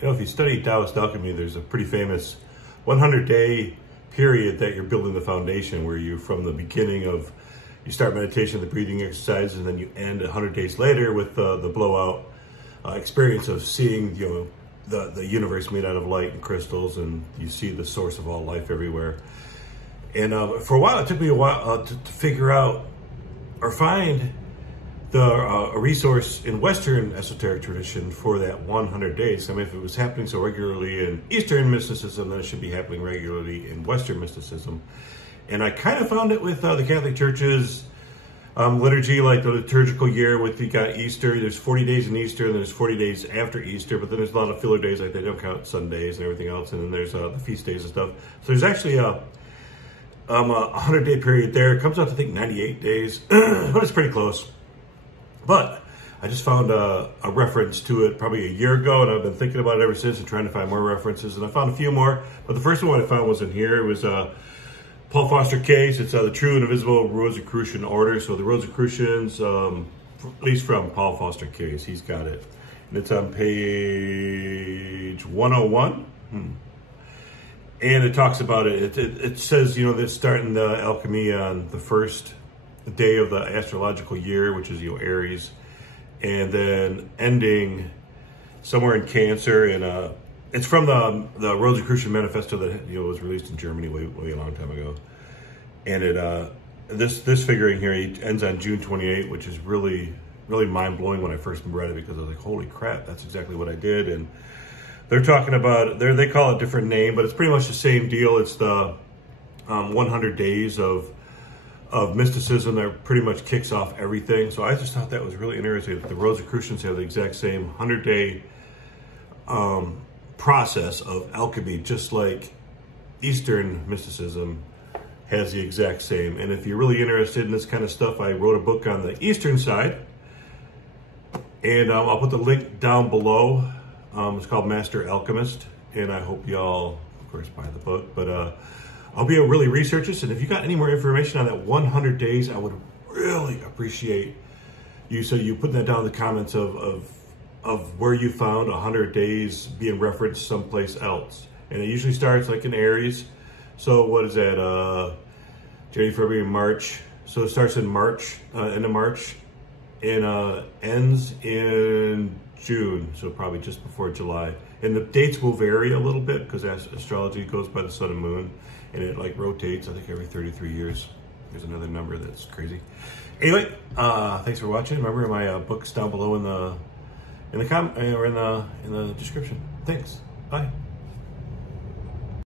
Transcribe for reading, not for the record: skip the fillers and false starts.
You know, if you study Taoist alchemy, there's a pretty famous 100-day period that you're building the foundation, where you, from the beginning of, you start meditation, the breathing exercises, and then you end 100 days later with the blowout experience of seeing, you know, the universe made out of light and crystals, and you see the source of all life everywhere. And for a while, it took me a while to figure out or find a resource in Western esoteric tradition for that 100 days. I mean, if it was happening so regularly in Eastern mysticism, then it should be happening regularly in Western mysticism. And I kind of found it with the Catholic Church's liturgy, like the liturgical year. With, you got Easter, there's 40 days in Easter, and there's 40 days after Easter, but then there's a lot of filler days, like they don't count Sundays and everything else, and then there's the feast days and stuff. So there's actually a 100-day period there. It comes out to, I think, 98 days, but it's pretty close. But I just found a reference to it probably a year ago, and I've been thinking about it ever since and trying to find more references. And I found a few more, but the first one I found was in here. It was Paul Foster Case. It's the True and Invisible Rosicrucian Order. So the Rosicrucians, at least from Paul Foster Case, he's got it. And it's on page 101. And it talks about it. It says, you know, they're starting the alchemy on the first day of the astrological year, which is, you know, Aries, and then ending somewhere in Cancer. And it's from the Rosicrucian Manifesto that, you know, was released in Germany way a long time ago. And it this figuring here, it ends on June 28, which is really mind blowing when I first read it, because I was like, holy crap, that's exactly what I did. And they're talking about, they call it a different name, but it's pretty much the same deal. It's the 100 days of mysticism that pretty much kicks off everything. So I just thought that was really interesting that the Rosicrucians have the exact same 100-day process of alchemy, just like Eastern mysticism has the exact same. And if you're really interested in this kind of stuff, I wrote a book on the Eastern side, and I'll put the link down below. It's called Master Alchemist, and I hope y'all, of course, buy the book. But I'll be able to really research this, and if you got any more information on that 100 days, I would really appreciate you. So you put that down in the comments of where you found 100 days being referenced someplace else. And it usually starts like in Aries. So what is that? January, February, March. So it starts in March, end of March, and ends in June. So probably just before July. And the dates will vary a little bit because astrology goes by the sun and moon, and it like rotates, I think, every 33 years. There's another number that's crazy. Anyway, thanks for watching. Remember, my book's down below in the description. Thanks. Bye.